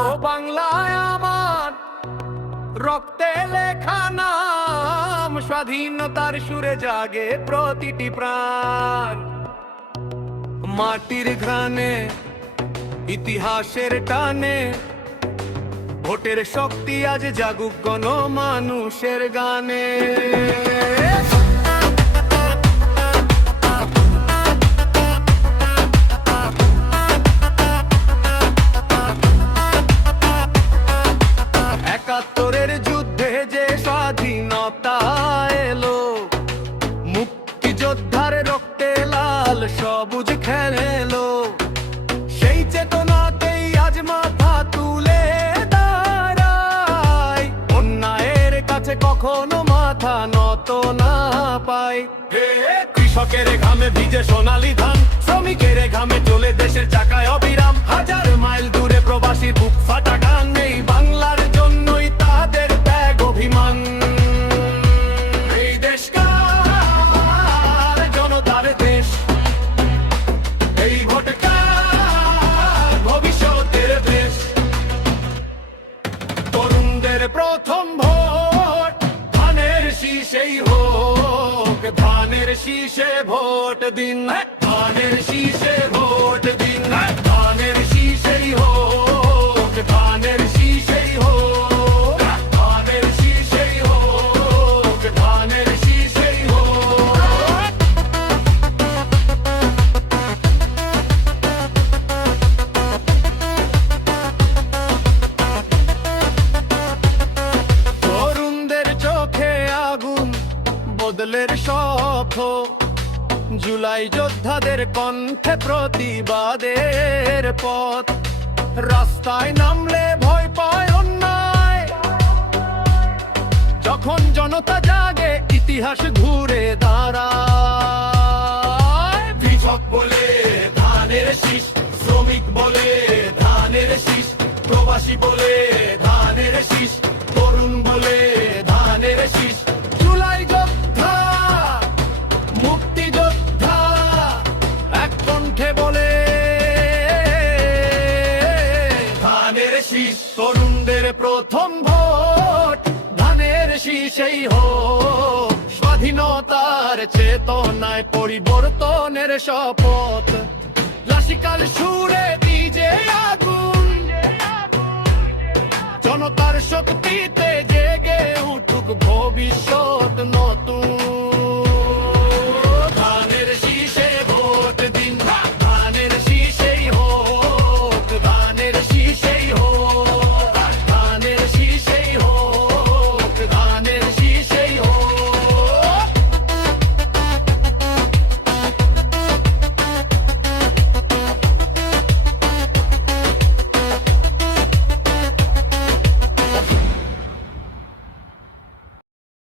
ও বাংলায় আমার রক্তে লেখা নাম, স্বাধীনতার সুরে জাগে প্রতিটি প্রাণ। মাটির ঘ্রাণে, ইতিহাসের টানে, ভোটের শক্তি আজ জাগুক গণ মানুষের গানে। সবুজ খেলেলো সেই চেতনাতেই আজ মাথা তুলে দাঁড়ায় অন্যায়ের কাছে কখনো মাথা নত না পায় কৃষকের ঘামে ভিজে সোনালি ধান, শ্রমিকের ঘামে চলে দেশের চাকায় অবিরাম। হাজার মাইল দূরে ধানের শীষে ভোট দিন। কানের শীষে বদলের স্বপ্ন জুলাই যোদ্ধাদের কণ্ঠে প্রতিবাদের পথ। রাস্তায় নামলে ভয় পায় অন্যায়। যখন জনতা জাগে, ইতিহাস ঘুরে দাঁড়ায়। কৃষক বলে ধানের শীষ, শ্রমিক বলে ধানের শীষ, প্রবাসী বলে ধানের শীষ তরুণদের প্রথম ভোট, ধানের শীষেই হোক। স্বাধীনতার চেতনায় পরিবর্তনের শপথ। লাসিকাল সুরে দিজে আগুন। জনতার শক্তিতে জেগে উঠুক ভবিষ্যৎ নতুন।